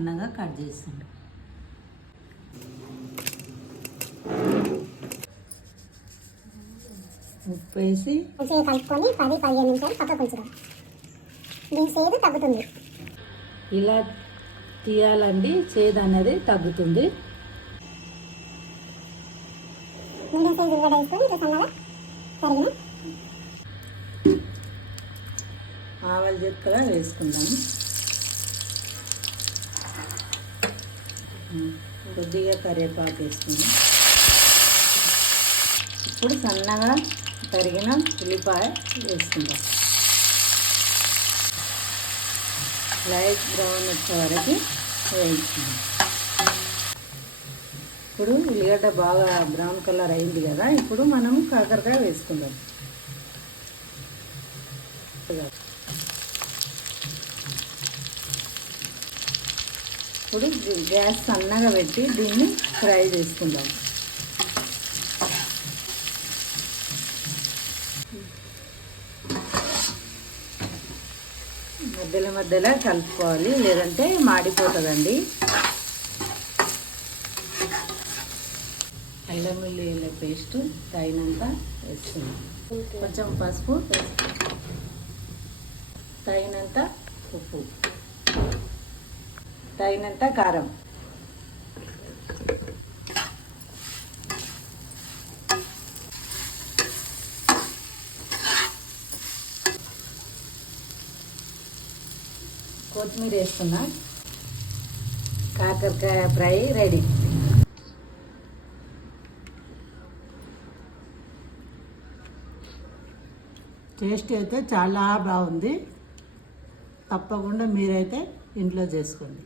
సన్నగా కట్ చేస్తాను. ఉప్పు వేసి మంచిగా కలుపుకొని 10-15 నిమిషాలు పక్కకు ఉంచడం. దీని చేదు తగ్గుతుంది. ఇలా తీయాలండి, చేదు అనేది తగ్గుతుంది. మీడియం సైజు ఉల్లిగడ్డ వేసుకొని ఇట్లా సన్నగా తరిగిన ఆవాల జీలకర్ర వేసుకుందాము. కొద్దిగా కరివేపాకు వేసుకుందాం. ఇప్పుడు సన్నగా తరిగిన ఉల్లిపాయ వేసుకుందాం. లైట్ బ్రౌన్ వచ్చే వరకు వేయించుకుందాం. ఇప్పుడు ఉల్లిగడ్డ బాగా బ్రౌన్ కలర్ అయింది కదా, ఇప్పుడు మనం కాకరకాయ వేసుకుందాం. ఇప్పుడు గ్యాస్ సన్నగా పెట్టి దీన్ని ఫ్రై చేసుకుందాం. మధ్యలో మధ్యలో కలుపుకోవాలి, లేదంటే మాడిపోతుందండి. అల్లం వెల్లుల్లి పేస్ట్ తగినంత వేసుకుందాం. కొంచెం పసుపు, తగినంత ఉప్పు, తగినంత కారం. కొత్తిమీర వేసుకున్నా. కాకరకాయ ఫ్రై రెడీ. టేస్ట్ అయితే చాలా బాగుంది. తప్పకుండా మీరైతే ఇంట్లో చేసుకోండి.